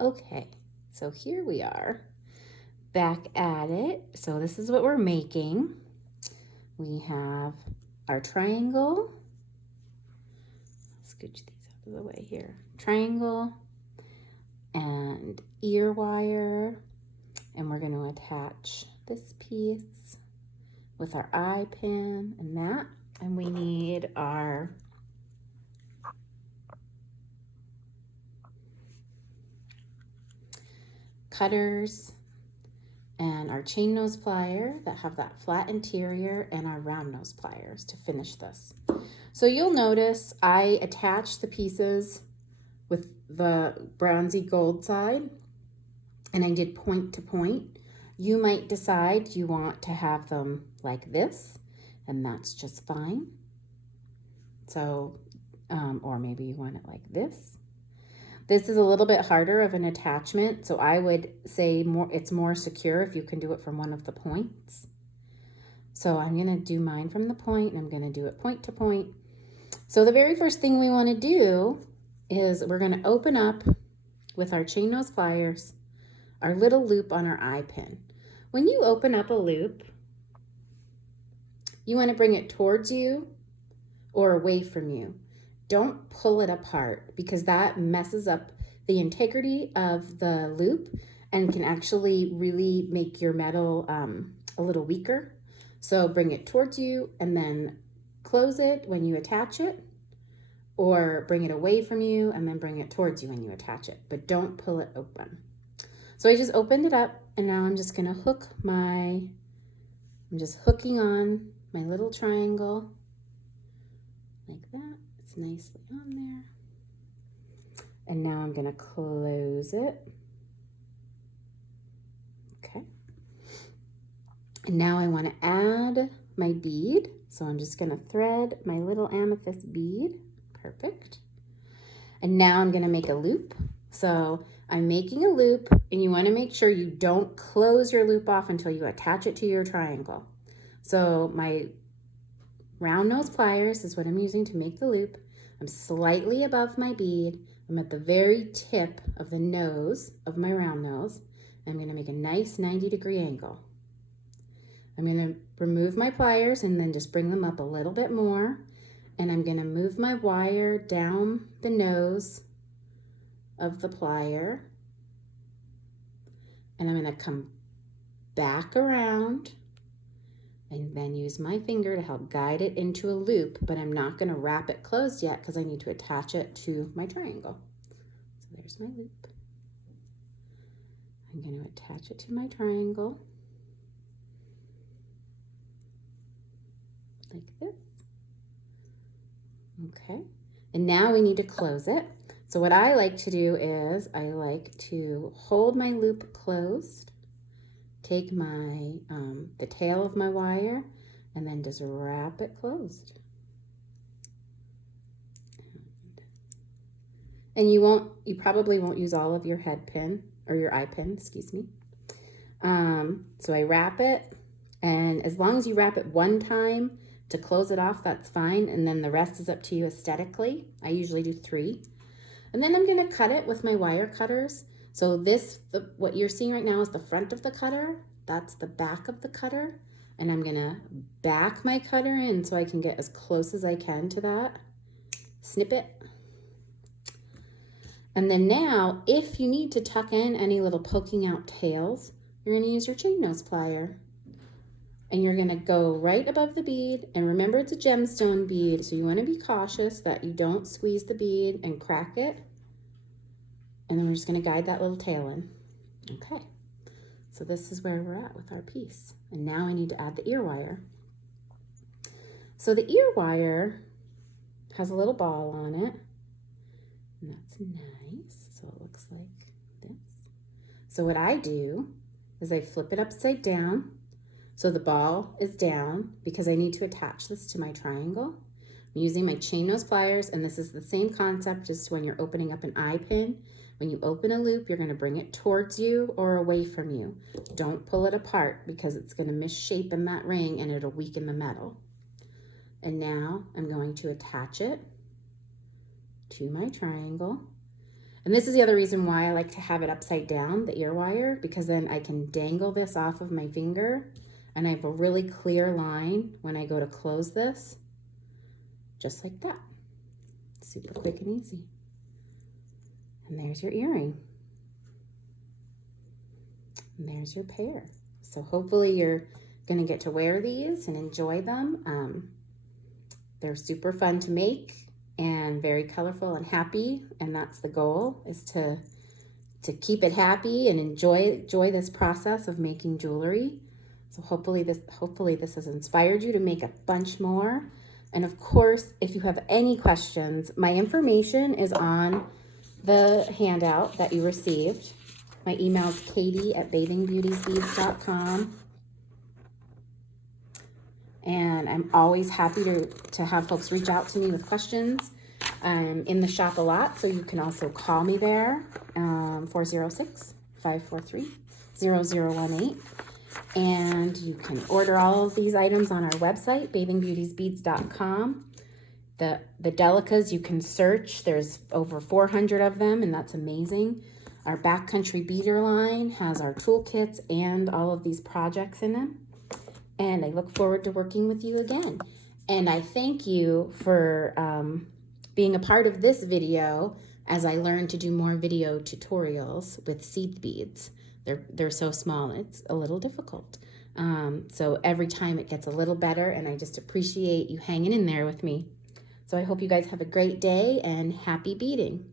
Okay, so here we are back at it. So this is what we're making. We have our triangle. Scooch these out of the way here. Triangle and ear wire. And we're going to attach this piece with our eye pin and that. And we need our cutters and our chain nose plier that have that flat interior and our round nose pliers to finish this. So you'll notice I attached the pieces with the bronzy gold side and I did point to point. You might decide you want to have them like this, and that's just fine. So, or maybe you want it like this. This is a little bit harder of an attachment, so I would say it's more secure if you can do it from one of the points. So I'm going to do mine from the point, and I'm going to do it point to point. So the very first thing we want to do is we're going to open up with our chain nose pliers our little loop on our eye pin. When you open up a loop, you want to bring it towards you or away from you. Don't pull it apart because that messes up the integrity of the loop and can actually really make your metal a little weaker. So bring it towards you and then close it when you attach it, or bring it away from you and then bring it towards you when you attach it, but don't pull it open. So I just opened it up and now I'm just gonna I'm just hooking on my little triangle like that. It's nicely on there. And now I'm gonna close it. Okay. And now I wanna add my bead. So I'm just gonna thread my little amethyst bead. Perfect. And now I'm gonna make a loop. So I'm making a loop and you wanna make sure you don't close your loop off until you attach it to your triangle. So my round nose pliers is what I'm using to make the loop. I'm slightly above my bead. I'm at the very tip of the nose of my round nose. I'm going to make a nice 90-degree angle. I'm going to remove my pliers and then just bring them up a little bit more. And I'm going to move my wire down the nose of the plier. And I'm going to come back around and then use my finger to help guide it into a loop, but I'm not going to wrap it closed yet because I need to attach it to my triangle. So there's my loop. I'm going to attach it to my triangle like this. Okay, and now we need to close it. So what I like to do is I like to hold my loop closed, take my the tail of my wire and then just wrap it closed. And you probably won't use all of your head pin or your eye pin, excuse me. So I wrap it, and as long as you wrap it one time to close it off, that's fine. And then the rest is up to you aesthetically. I usually do 3. And then I'm gonna cut it with my wire cutters. So what you're seeing right now is the front of the cutter. That's the back of the cutter. And I'm gonna back my cutter in so I can get as close as I can to that. Snip it. And then now, if you need to tuck in any little poking out tails, you're gonna use your chain nose plier. And you're gonna go right above the bead. And remember, it's a gemstone bead, so you wanna be cautious that you don't squeeze the bead and crack it. And then we're just gonna guide that little tail in. Okay, so this is where we're at with our piece. And now I need to add the ear wire. So the ear wire has a little ball on it. And that's nice, so it looks like this. So what I do is I flip it upside down. So the ball is down because I need to attach this to my triangle. I'm using my chain nose pliers, and this is the same concept as when you're opening up an eye pin. When you open a loop, you're gonna bring it towards you or away from you. Don't pull it apart because it's gonna misshapen that ring and it'll weaken the metal. And now I'm going to attach it to my triangle. And this is the other reason why I like to have it upside down, the ear wire, because then I can dangle this off of my finger and I have a really clear line when I go to close this, just like that. Super quick and easy. And there's your earring. And there's your pair. So hopefully you're gonna get to wear these and enjoy them. They're super fun to make and very colorful and happy, and that's the goal, is to keep it happy and enjoy this process of making jewelry. So hopefully this has inspired you to make a bunch more. And of course, if you have any questions, my information is on the handout that you received. My email is katie@bathingbeautiesbeads.com. And I'm always happy to have folks reach out to me with questions. I'm in the shop a lot, so you can also call me there, 406-543-0018. And you can order all of these items on our website, bathingbeautiesbeads.com. The Delicas you can search. There's over 400 of them, and that's amazing. Our backcountry beater line has our toolkits and all of these projects in them. And I look forward to working with you again. And I thank you for being a part of this video as I learn to do more video tutorials with seed beads. They're so small, it's a little difficult. So every time it gets a little better, and I just appreciate you hanging in there with me. So I hope you guys have a great day and happy beading.